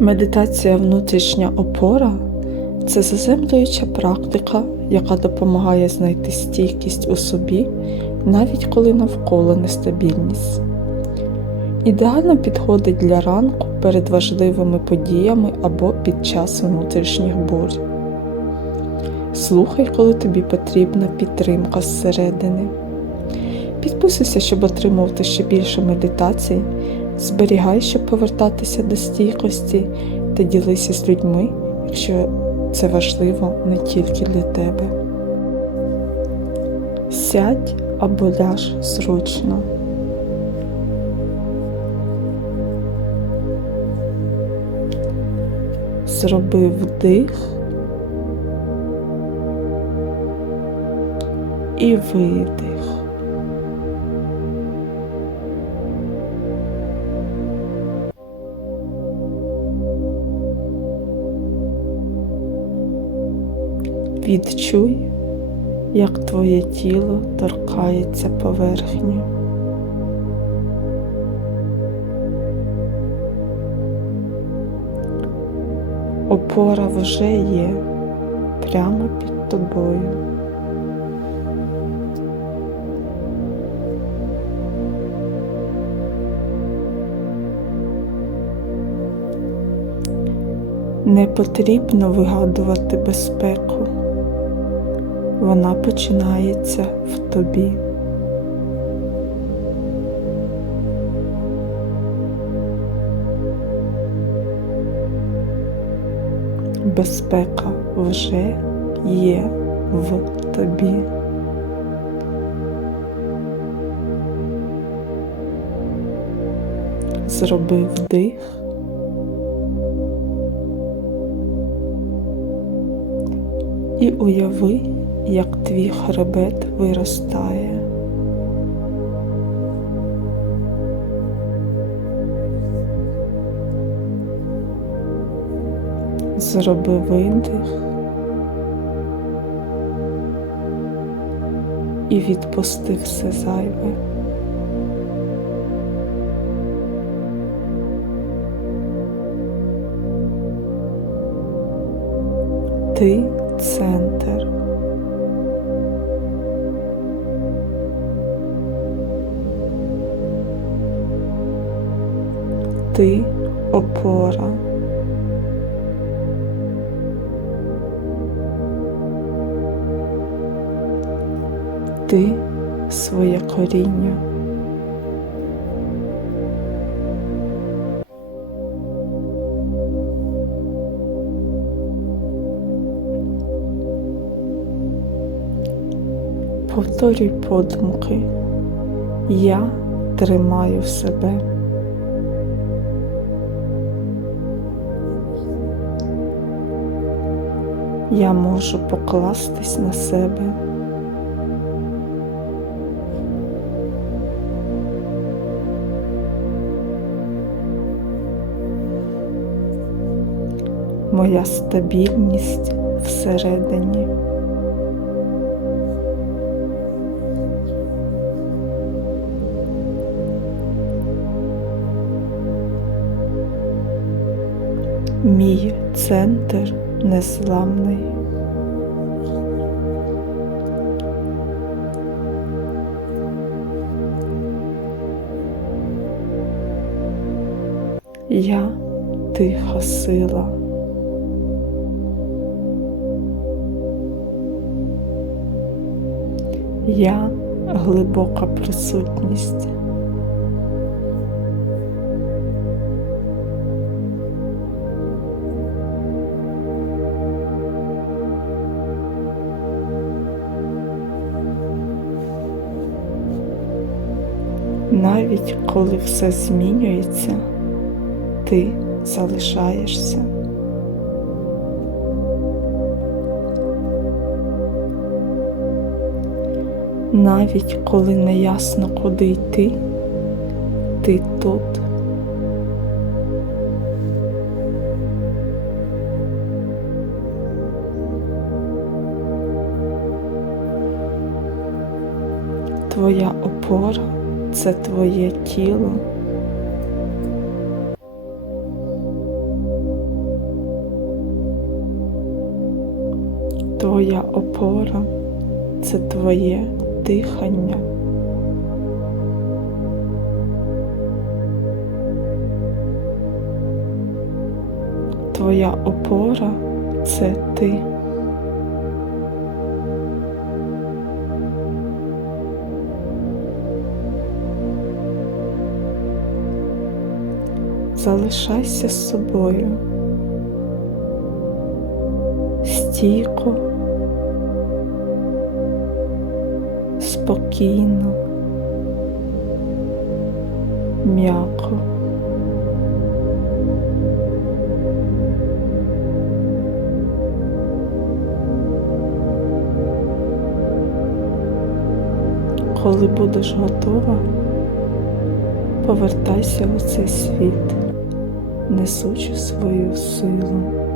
Медитація внутрішня опора це заземлююча практика, яка допомагає знайти стійкість у собі, навіть коли навколо нестабільність. Ідеально підходить для ранку перед важливими подіями або під час внутрішніх бурь. Слухай, коли тобі потрібна підтримка зсередини. Підписуйся, щоб отримувати ще більше медитацій. Зберігай, щоб повертатися до стійкості та ділися з людьми, якщо це важливо не тільки для тебе. Сядь або ляж зручно. Зроби вдих і видих. Відчуй, як твоє тіло торкається поверхні. Опора вже є прямо під тобою. Не потрібно вигадувати безпеку. Вона починається в тобі. Безпека вже є в тобі. Зроби вдих. І уяви, як твій хребет виростає. Зроби видих і відпусти все зайве. Ти центр. Ти опора. Ти своє коріння. Повторюй подумки. Я тримаю себе. Я можу покластись на себе. Моя стабільність всередині. Мій центр незламний. Я тиха сила. Я глибока присутність. Навіть коли все змінюється, ти залишаєшся. Навіть коли не ясно, куди йти, ти тут. Твоя опора це твоє тіло. Твоя опора це твоє дихання. Твоя опора це ти. Залишайся з собою. Стійко, спокійно, м'яко. Коли будеш готова, повертайся у цей світ, несучи свою силу.